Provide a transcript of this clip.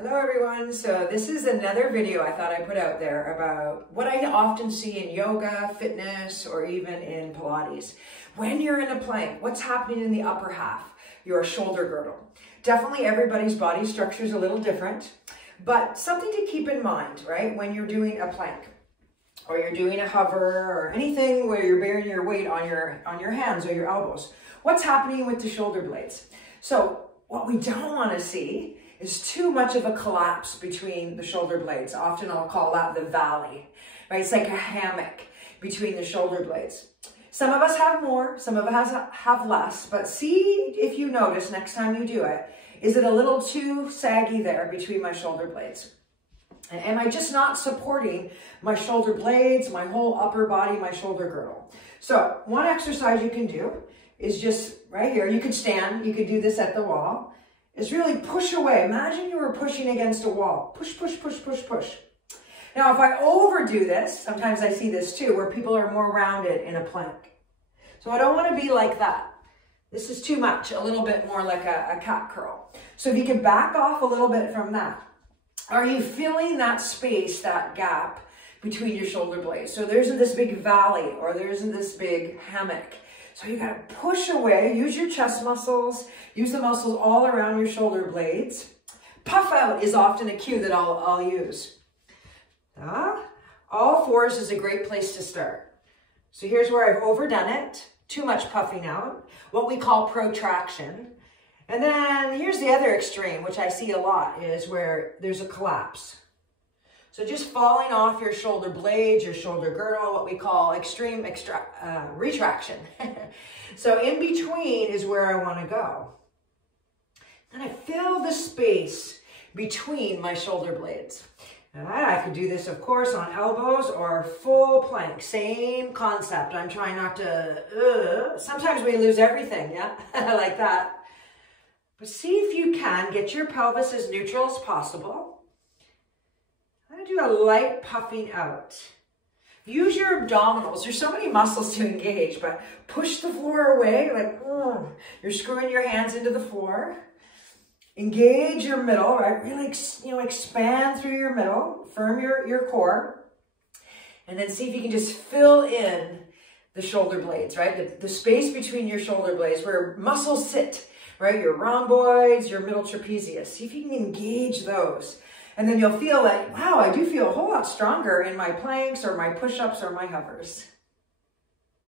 Hello everyone, so this is another video I thought I'd put out there about what I often see in yoga, fitness, or even in Pilates. When you're in a plank, what's happening in the upper half? Your shoulder girdle. Definitely everybody's body structure is a little different, but something to keep in mind, right? When you're doing a plank, or you're doing a hover, or anything where you're bearing your weight on your hands or your elbows, what's happening with the shoulder blades? So what we don't want to see is too much of a collapse between the shoulder blades. Often I'll call that the valley, right? It's like a hammock between the shoulder blades. Some of us have more, some of us have less, but see if you notice next time you do it, is it a little too saggy there between my shoulder blades? Am I just not supporting my shoulder blades, my whole upper body, my shoulder girdle? So one exercise you can do is just right here. You could stand, you could do this at the wall. Is really push away. Imagine you were pushing against a wall. Push, push, push, push, push. Now, if I overdo this, sometimes I see this too, where people are more rounded in a plank. So I don't want to be like that. This is too much, a little bit more like a cat curl. So if you can back off a little bit from that. Are you feeling that space, that gap between your shoulder blades? So there isn't this big valley or there isn't this big hammock. So you gotta push away, use your chest muscles, use the muscles all around your shoulder blades. Puff out is often a cue that I'll use. All fours is a great place to start. So here's where I've overdone it, too much puffing out, what we call protraction. And then here's the other extreme, which I see a lot, is where there's a collapse. So just falling off your shoulder blades, your shoulder girdle, what we call extreme retraction. So in between is where I want to go. And I fill the space between my shoulder blades. And I could do this, of course, on elbows or full plank. Same concept. I'm trying not to, sometimes we lose everything, yeah? Like that. But see if you can get your pelvis as neutral as possible. I'm going to do a light puffing out. Use your abdominals. There's so many muscles to engage, but push the floor away like you're screwing your hands into the floor. Engage your middle, right? Really, expand through your middle. Firm your core. And then see if you can just fill in the shoulder blades, right? The space between your shoulder blades where muscles sit, right? Your rhomboids, your middle trapezius. See if you can engage those. And then you'll feel like, wow, I do feel a whole lot stronger in my planks or my push-ups or my hovers.